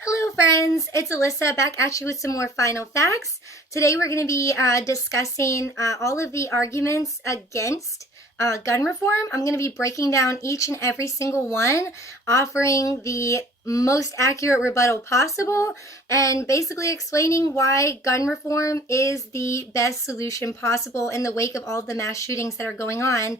Hello friends, it's Alyssa back at you with some more final facts. Today we're going to be discussing all of the arguments against gun reform. I'm going to be breaking down each and every single one, offering the most accurate rebuttal possible, and basically explaining why gun reform is the best solution possible in the wake of all the mass shootings that are going on.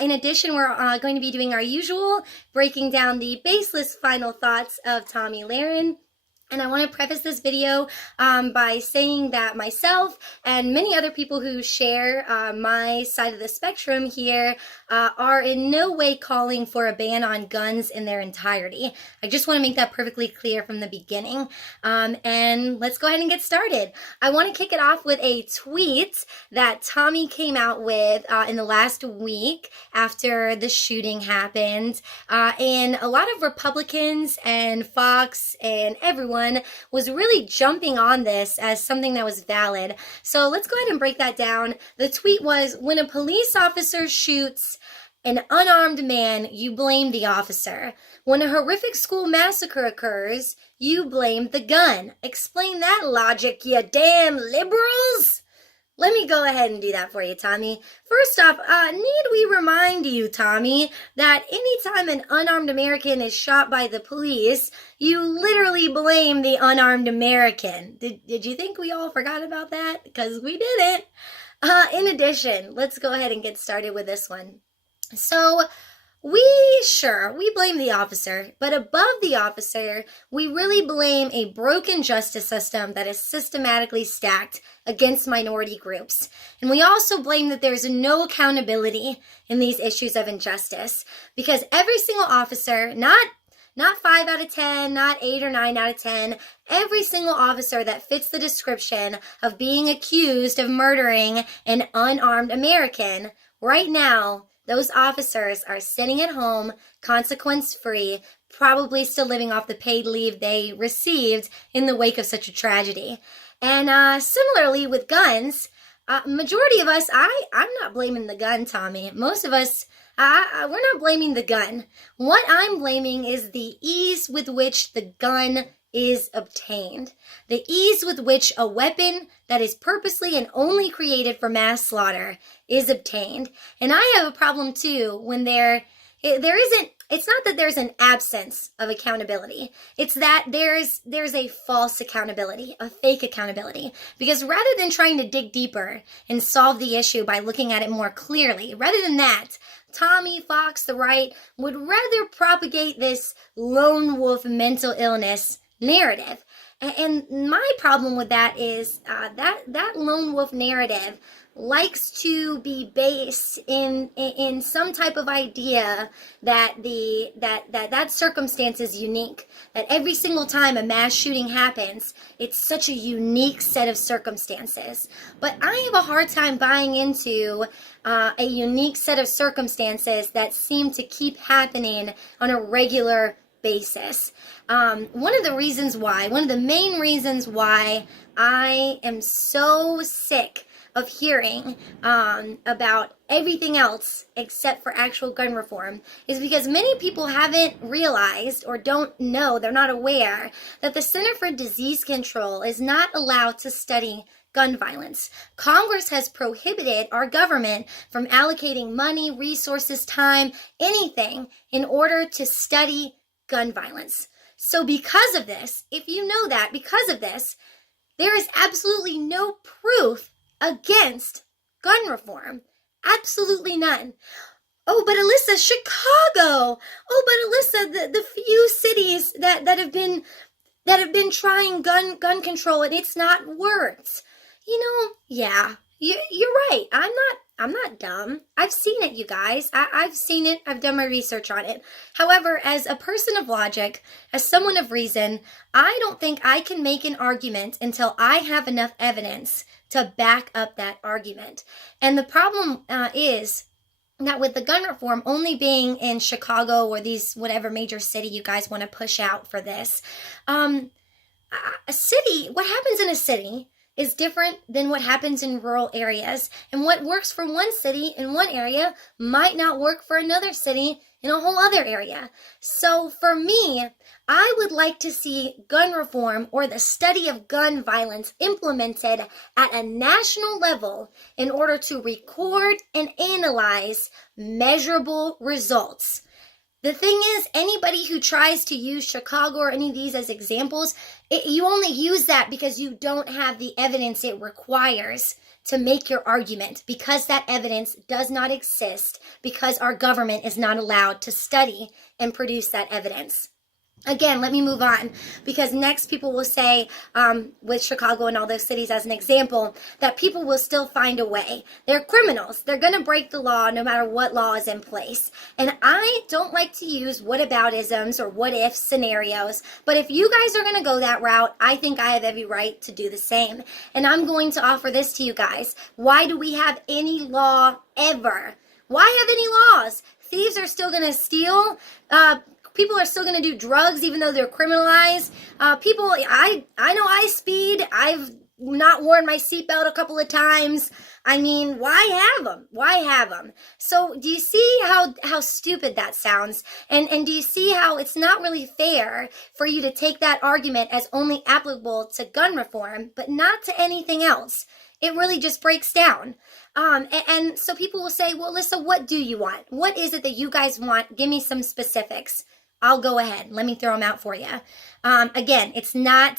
In addition, we're going to be doing our usual, breaking down the baseless final thoughts of Tomi Lahren. And I want to preface this video by saying that myself and many other people who share my side of the spectrum here are in no way calling for a ban on guns in their entirety. I just want to make that perfectly clear from the beginning. And let's go ahead and get started. I want to kick it off with a tweet that Tomi came out with in the last week after the shooting happened. And a lot of Republicans and Fox and everyone was really jumping on this as something that was valid. So let's go ahead and break that down. The tweet was, when a police officer shoots an unarmed man, you blame the officer. When a horrific school massacre occurs, you blame the gun. Explain that logic, you damn liberals. Let me go ahead and do that for you, Tomi. First off, need we remind you, Tomi, that anytime an unarmed American is shot by the police, you literally blame the unarmed American. Did you think we all forgot about that? Because we didn't. In addition, let's go ahead and get started with this one. So, we blame the officer, but above the officer, we really blame a broken justice system that is systematically stacked against minority groups. And we also blame that there's no accountability in these issues of injustice, because every single officer, not 5 out of 10, not 8 or 9 out of 10, every single officer that fits the description of being accused of murdering an unarmed American, right now, those officers are sitting at home, consequence-free, probably still living off the paid leave they received in the wake of such a tragedy. And similarly with guns, majority of us, I'm not blaming the gun, Tomi. Most of us, we're not blaming the gun. What I'm blaming is the ease with which the gun is obtained. The ease with which a weapon that is purposely and only created for mass slaughter is obtained. And I have a problem too when it's not that there's an absence of accountability. It's that there's a false accountability, a fake accountability. Because rather than trying to dig deeper and solve the issue by looking at it more clearly, rather than that, Tomi, Fox, the right would rather propagate this lone wolf mental illness narrative. And my problem with that is that lone wolf narrative likes to be based in some type of idea that circumstance is unique. That every single time a mass shooting happens, it's such a unique set of circumstances. But I have a hard time buying into a unique set of circumstances that seem to keep happening on a regular basis. One of the main reasons why I am so sick of hearing about everything else except for actual gun reform is because many people haven't realized or don't know, they're not aware, that the Center for Disease Control is not allowed to study gun violence. Congress has prohibited our government from allocating money, resources, time, anything in order to study gun violence. So because of this, if you know that, because of this, there is absolutely no proof against gun reform. Absolutely none. Oh, but Alyssa, Chicago. Oh, but Alyssa, the few cities that have been trying gun control and it's not worked. Yeah, you're right. I'm not dumb. I've seen it, you guys. I've seen it. I've done my research on it. However, as a person of logic, as someone of reason, I don't think I can make an argument until I have enough evidence to back up that argument. And the problem is that with the gun reform only being in Chicago or these whatever major city you guys want to push out for this, what happens in a city is different than what happens in rural areas. And what works for one city in one area might not work for another city in a whole other area. So for me, I would like to see gun reform or the study of gun violence implemented at a national level in order to record and analyze measurable results. The thing is, anybody who tries to use Chicago or any of these as examples, you only use that because you don't have the evidence it requires to make your argument, because that evidence does not exist, because our government is not allowed to study and produce that evidence. Again, let me move on, because next people will say, with Chicago and all those cities as an example, that people will still find a way. They're criminals. They're going to break the law no matter what law is in place. And I don't like to use whataboutisms or what if scenarios, but if you guys are going to go that route, I think I have every right to do the same. And I'm going to offer this to you guys. Why do we have any law ever? Why have any laws? Thieves are still going to steal. People are still going to do drugs even though they're criminalized. I know I speed. I've not worn my seatbelt a couple of times. I mean, why have them? Why have them? So do you see how stupid that sounds? And do you see how it's not really fair for you to take that argument as only applicable to gun reform, but not to anything else? It really just breaks down. And so people will say, well, Alyssa, what do you want? What is it that you guys want? Give me some specifics. I'll go ahead. Let me throw them out for you. Again, it's not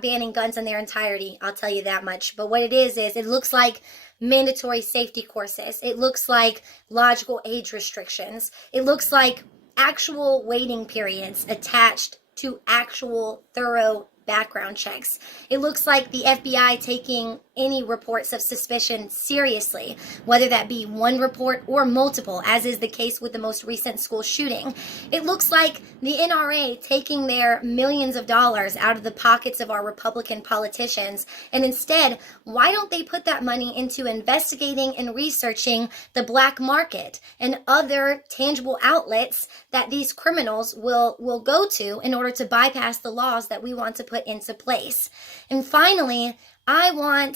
banning guns in their entirety. I'll tell you that much. But what it is it looks like mandatory safety courses. It looks like logical age restrictions. It looks like actual waiting periods attached to actual thorough background checks. It looks like the FBI taking any reports of suspicion seriously, whether that be one report or multiple, as is the case with the most recent school shooting. It looks like the NRA taking their millions of dollars out of the pockets of our Republican politicians, and instead, why don't they put that money into investigating and researching the black market and other tangible outlets that these criminals will go to in order to bypass the laws that we want to put into place. And finally, I want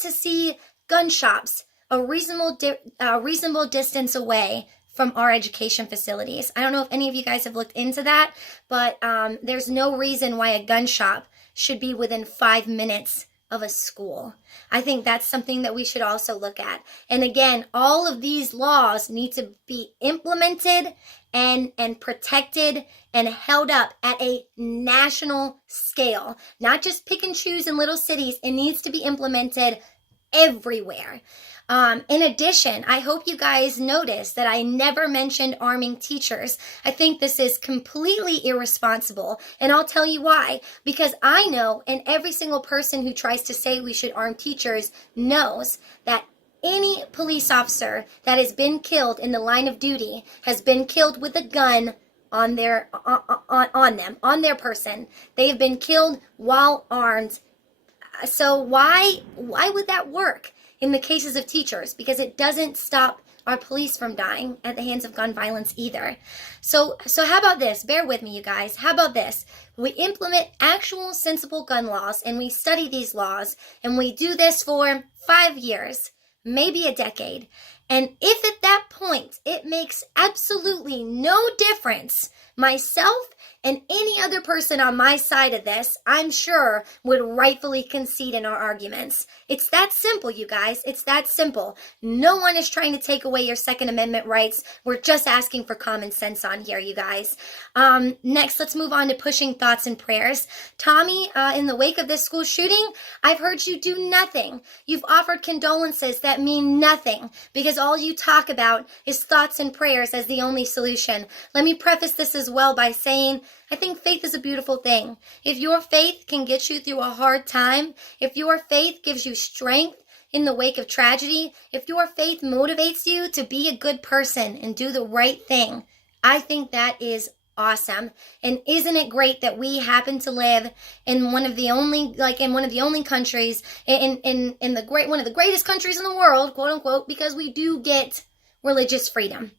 to see gun shops a reasonable distance away from our education facilities. I don't know if any of you guys have looked into that, but there's no reason why a gun shop should be within 5 minutes of a school. I think that's something that we should also look at. And again, all of these laws need to be implemented and protected and held up at a national scale, not just pick and choose in little cities. It needs to be implemented everywhere. In addition, I hope you guys noticed that I never mentioned arming teachers. I think this is completely irresponsible, and I'll tell you why. Because I know, and every single person who tries to say we should arm teachers knows, that any police officer that has been killed in the line of duty has been killed with a gun on their person. They have been killed while armed. So why would that work in the cases of teachers? Because it doesn't stop our police from dying at the hands of gun violence either. So how about this? Bear with me, you guys. How about this? We implement actual sensible gun laws, and we study these laws, and we do this for 5 years, maybe a decade. And if at that point it makes absolutely no difference, myself and any other person on my side of this, I'm sure, would rightfully concede in our arguments. It's that simple, you guys. It's that simple. No one is trying to take away your Second Amendment rights. We're just asking for common sense on here, you guys. Next, let's move on to pushing thoughts and prayers. Tomi, in the wake of this school shooting, I've heard you do nothing. You've offered condolences that mean nothing, because all you talk about is thoughts and prayers as the only solution. Let me preface this as well by saying, I think faith is a beautiful thing. If your faith can get you through a hard time, if your faith gives you strength in the wake of tragedy, if your faith motivates you to be a good person and do the right thing, I think that is awesome. And isn't it great that we happen to live in one of the only countries, one of the greatest countries in the world, quote unquote, because we do get religious freedom.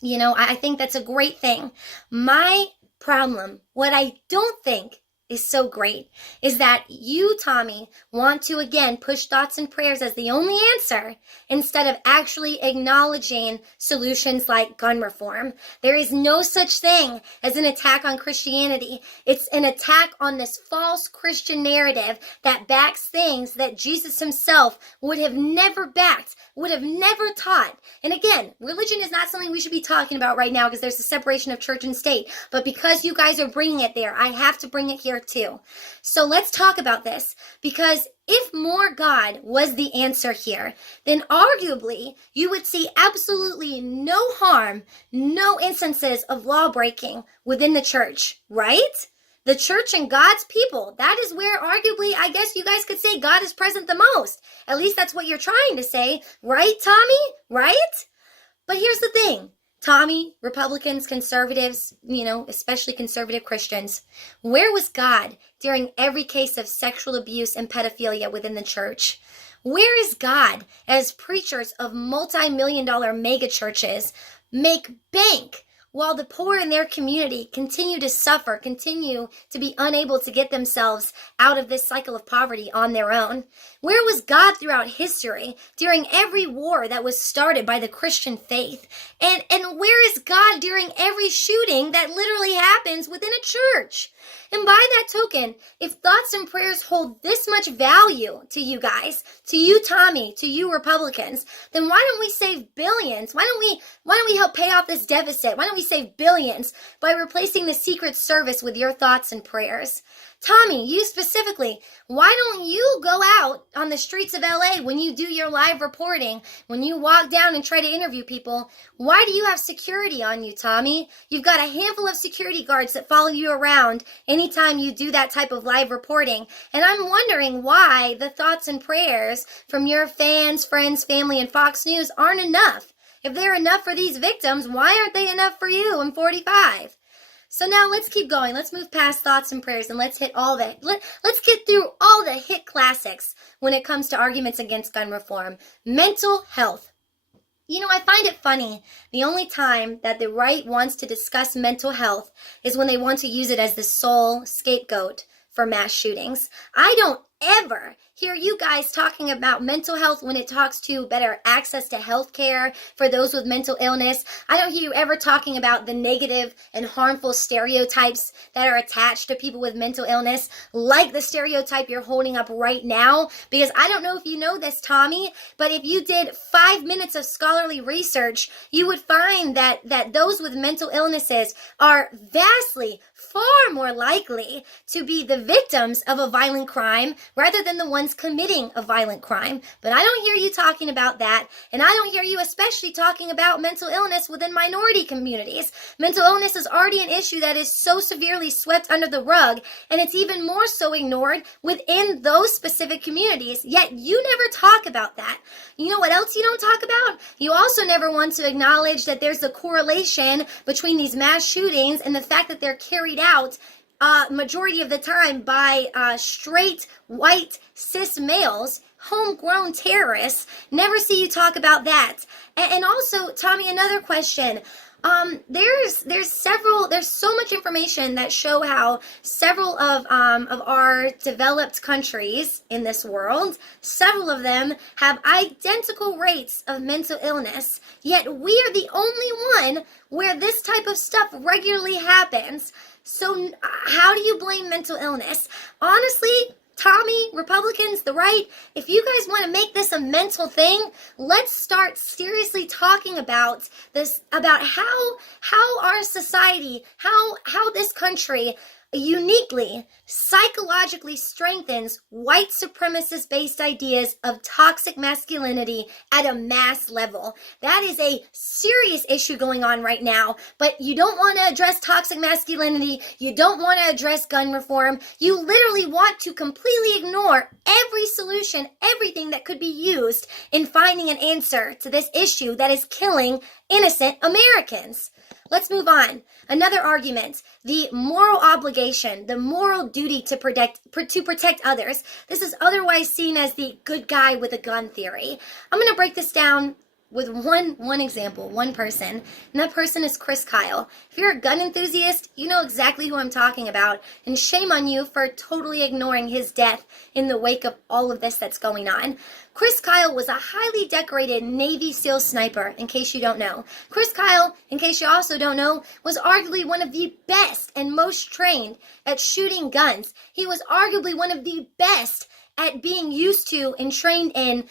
You know, I think that's a great thing. My problem, what I don't think is so great is that you, Tomi, want to again push thoughts and prayers as the only answer instead of actually acknowledging solutions like gun reform. There is no such thing as an attack on Christianity. It's an attack on this false Christian narrative that backs things that Jesus himself would have never backed, would have never taught. And again, religion is not something we should be talking about right now because there's a separation of church and state. But because you guys are bringing it there, I have to bring it here too. So let's talk about this, because if more God was the answer here, then arguably you would see absolutely no harm, no instances of law breaking within the church, right? The church and God's people, that is where arguably, I guess you guys could say God is present the most. At least that's what you're trying to say, right, Tomi? Right? But here's the thing. Tomi, Republicans, conservatives, especially conservative Christians, where was God during every case of sexual abuse and pedophilia within the church? Where is God as preachers of multi-million-dollar mega churches make bank while the poor in their community continue to suffer, continue to be unable to get themselves out of this cycle of poverty on their own? Where was God throughout history during every war that was started by the Christian faith? And where is God during every shooting that literally happens within a church? And by that token, if thoughts and prayers hold this much value to you guys, to you, Tomi, to you Republicans, then why don't we save billions? Why don't we help pay off this deficit? Why don't we save billions by replacing the Secret Service with your thoughts and prayers? Tomi, you specifically, why don't you go out on the streets of LA when you do your live reporting, when you walk down and try to interview people? Why do you have security on you, Tomi? You've got a handful of security guards that follow you around anytime you do that type of live reporting. And I'm wondering why the thoughts and prayers from your fans, friends, family, and Fox News aren't enough. If they're enough for these victims, why aren't they enough for you in 45? So now let's keep going. Let's move past thoughts and prayers and let's hit all the, let's get through all the hit classics when it comes to arguments against gun reform. Mental health. I find it funny. The only time that the right wants to discuss mental health is when they want to use it as the sole scapegoat for mass shootings. I don't ever hear you guys talking about mental health when it talks to better access to health care for those with mental illness. I don't hear you ever talking about the negative and harmful stereotypes that are attached to people with mental illness, like the stereotype you're holding up right now. Because I don't know if you know this, Tomi, but if you did 5 minutes of scholarly research, you would find that those with mental illnesses are vastly, far more likely to be the victims of a violent crime rather than the ones committing a violent crime. But I don't hear you talking about that, and I don't hear you especially talking about mental illness within minority communities. Mental illness is already an issue that is so severely swept under the rug, and it's even more so ignored within those specific communities, yet you never talk about that. You know what else you don't talk about? You also never want to acknowledge that there's a correlation between these mass shootings and the fact that they're carried out majority of the time by straight, white, cis males, homegrown terrorists. Never see you talk about that. And also, Tomi, another question. There's so much information that show how several of our developed countries in this world, several of them have identical rates of mental illness, yet we are the only one where this type of stuff regularly happens. So how do you blame mental illness? Honestly, Tomi, Republicans, the right, if you guys want to make this a mental thing, let's start seriously talking about this, about how our society, how this country uniquely, psychologically strengthens white supremacist-based ideas of toxic masculinity at a mass level. That is a serious issue going on right now, but you don't want to address toxic masculinity, you don't want to address gun reform, you literally want to completely ignore every solution, everything that could be used in finding an answer to this issue that is killing innocent Americans. Let's move on. Another argument, the moral obligation, the moral duty to protect others. This is otherwise seen as the good guy with a gun theory. I'm going to break this down with one example, one person, and that person is Chris Kyle. If you're a gun enthusiast, you know exactly who I'm talking about, and shame on you for totally ignoring his death in the wake of all of this that's going on. Chris Kyle was a highly decorated Navy SEAL sniper, in case you don't know. Chris Kyle, in case you also don't know, was arguably one of the best and most trained at shooting guns. He was arguably one of the best at being used to and trained in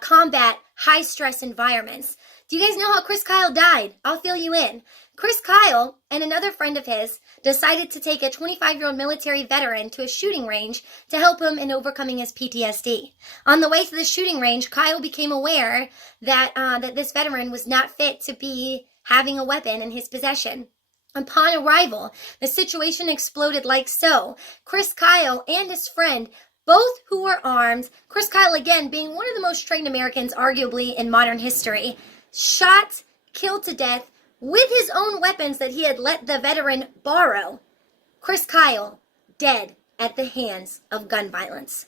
combat high-stress environments. Do you guys know how Chris Kyle died? I'll fill you in. Chris Kyle and another friend of his decided to take a 25-year-old military veteran to a shooting range to help him in overcoming his PTSD. On the way to the shooting range, Kyle became aware that this veteran was not fit to be having a weapon in his possession. Upon arrival, the situation exploded like so. Chris Kyle and his friend, both who were armed, Chris Kyle again being one of the most trained Americans arguably in modern history, shot, killed to death with his own weapons that he had let the veteran borrow. Chris Kyle dead at the hands of gun violence.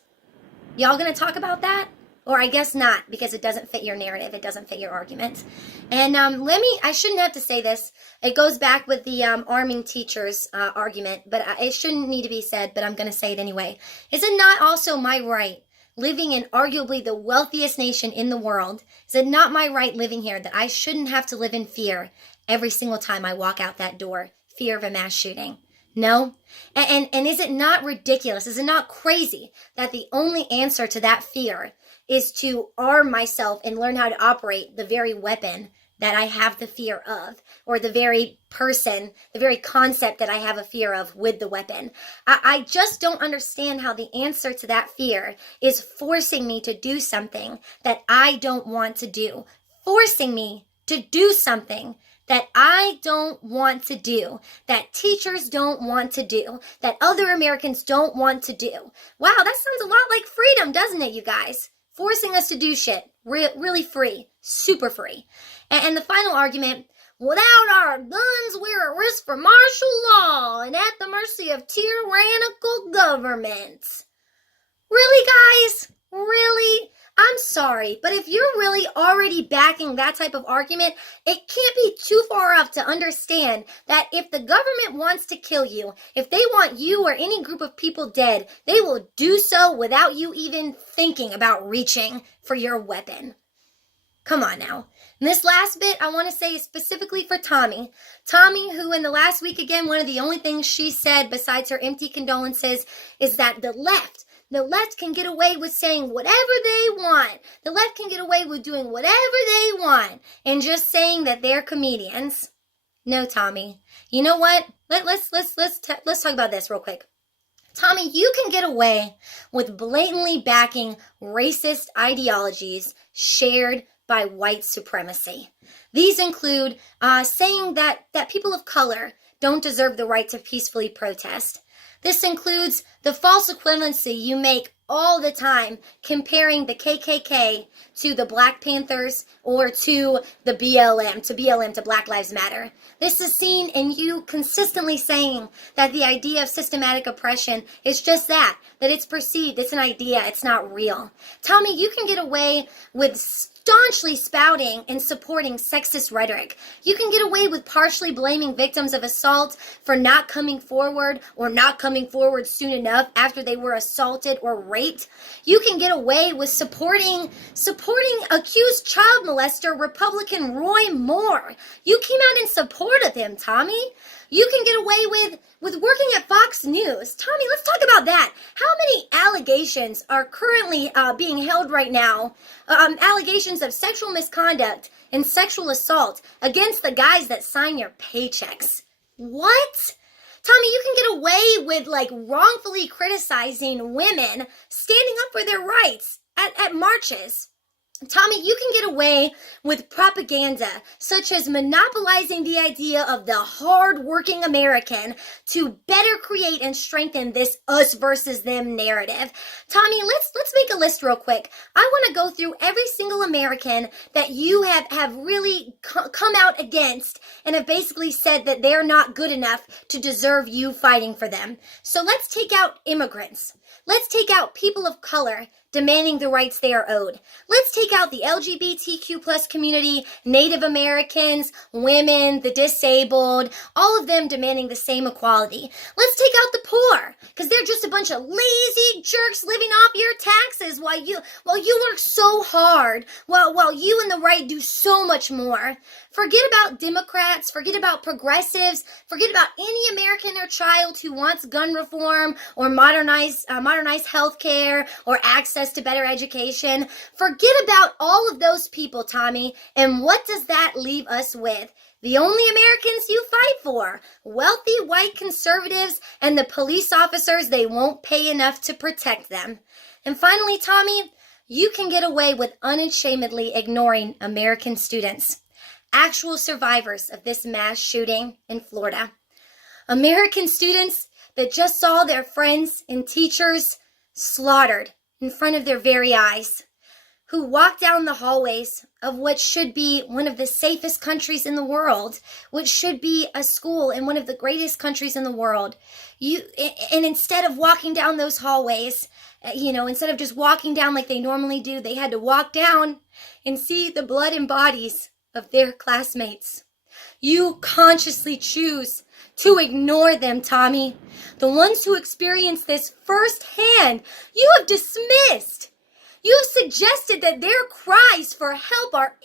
Y'all gonna talk about that? Or I guess not, because it doesn't fit your narrative. It doesn't fit your argument. And I shouldn't have to say this. It goes back with the arming teachers argument, but it shouldn't need to be said, but I'm going to say it anyway. Is it not also my right, living in arguably the wealthiest nation in the world, is it not my right living here that I shouldn't have to live in fear every single time I walk out that door? Fear of a mass shooting. No? And is it not ridiculous? Is it not crazy that the only answer to that fear is to arm myself and learn how to operate the very weapon that I have the fear of, or the very person, the very concept that I have a fear of with the weapon? I just don't understand how the answer to that fear is forcing me to do something that I don't want to do. Forcing me to do something that I don't want to do, that teachers don't want to do, that other Americans don't want to do. Wow, that sounds a lot like freedom, doesn't it, you guys? Forcing us to do shit. Really free. Super free. And the final argument, without our guns, we're at risk for martial law and at the mercy of tyrannical governments. Really, guys? Really? I'm sorry, but if you're really already backing that type of argument, it can't be too far off to understand that if the government wants to kill you, if they want you or any group of people dead, they will do so without you even thinking about reaching for your weapon. Come on now. And this last bit I want to say is specifically for Tomi. Tomi, who in the last week, again, one of the only things she said besides her empty condolences is that the left can get away with saying whatever they want. The left can get away with doing whatever they want and just saying that they're comedians. No, Tomi. You know what? Let's talk about this real quick. Tomi, you can get away with blatantly backing racist ideologies shared by white supremacy. These include saying that people of color don't deserve the right to peacefully protest. This includes the false equivalency you make all the time comparing the KKK to the Black Panthers or to the BLM, to Black Lives Matter. This is seen in you consistently saying that the idea of systematic oppression is just that it's perceived, it's an idea, it's not real. Tomi, you can get away with staunchly spouting and supporting sexist rhetoric. You can get away with partially blaming victims of assault for not coming forward or not coming forward soon enough after they were assaulted or raped. You can get away with supporting accused child molester Republican Roy Moore. You came out in support of him, Tomi. You can get away with working at Fox News. Tomi, let's talk about that. How many allegations are currently being held right now? Allegations of sexual misconduct and sexual assault against the guys that sign your paychecks. What? Tomi, you can get away with wrongfully criticizing women standing up for their rights at marches. Tomi, you can get away with propaganda such as monopolizing the idea of the hard-working American to better create and strengthen this us versus them narrative. Tomi, let's make a list real quick. I want to go through every single American that you have really come out against and have basically said that they're not good enough to deserve you fighting for them. So let's take out immigrants. Let's take out people of color, demanding the rights they are owed. Let's take out the LGBTQ plus community, Native Americans, women, the disabled, all of them demanding the same equality. Let's take out the poor, because they're just a bunch of lazy jerks living off your taxes while you work so hard, while you and the right do so much more. Forget about Democrats, forget about progressives, forget about any American or child who wants gun reform or modernized health care or access to better education. Forget about all of those people, Tommy, and what does that leave us with? The only Americans you fight for, wealthy white conservatives and the police officers they won't pay enough to protect them. And finally, Tommy, you can get away with unashamedly ignoring American students, actual survivors of this mass shooting in Florida. American students that just saw their friends and teachers slaughtered in front of their very eyes, who walked down the hallways of what should be one of the safest countries in the world, which should be a school in one of the greatest countries in the world. And instead of walking down those hallways, instead of just walking down like they normally do, they had to walk down and see the blood and bodies of their classmates. You consciously choose to ignore them, Tommy. The ones who experienced this firsthand, you have dismissed. You have suggested that their cries for help are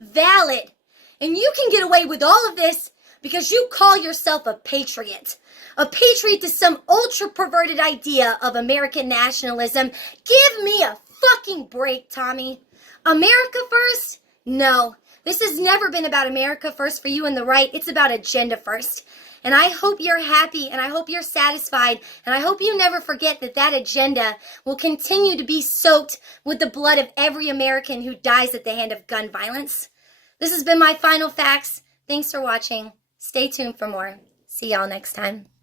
invalid. And you can get away with all of this because you call yourself a patriot. A patriot to some ultra-perverted idea of American nationalism. Give me a fucking break, Tommy. America first? No. This has never been about America first for you and the right. It's about agenda first. And I hope you're happy, and I hope you're satisfied, and I hope you never forget that that agenda will continue to be soaked with the blood of every American who dies at the hand of gun violence. This has been my final facts. Thanks for watching. Stay tuned for more. See y'all next time.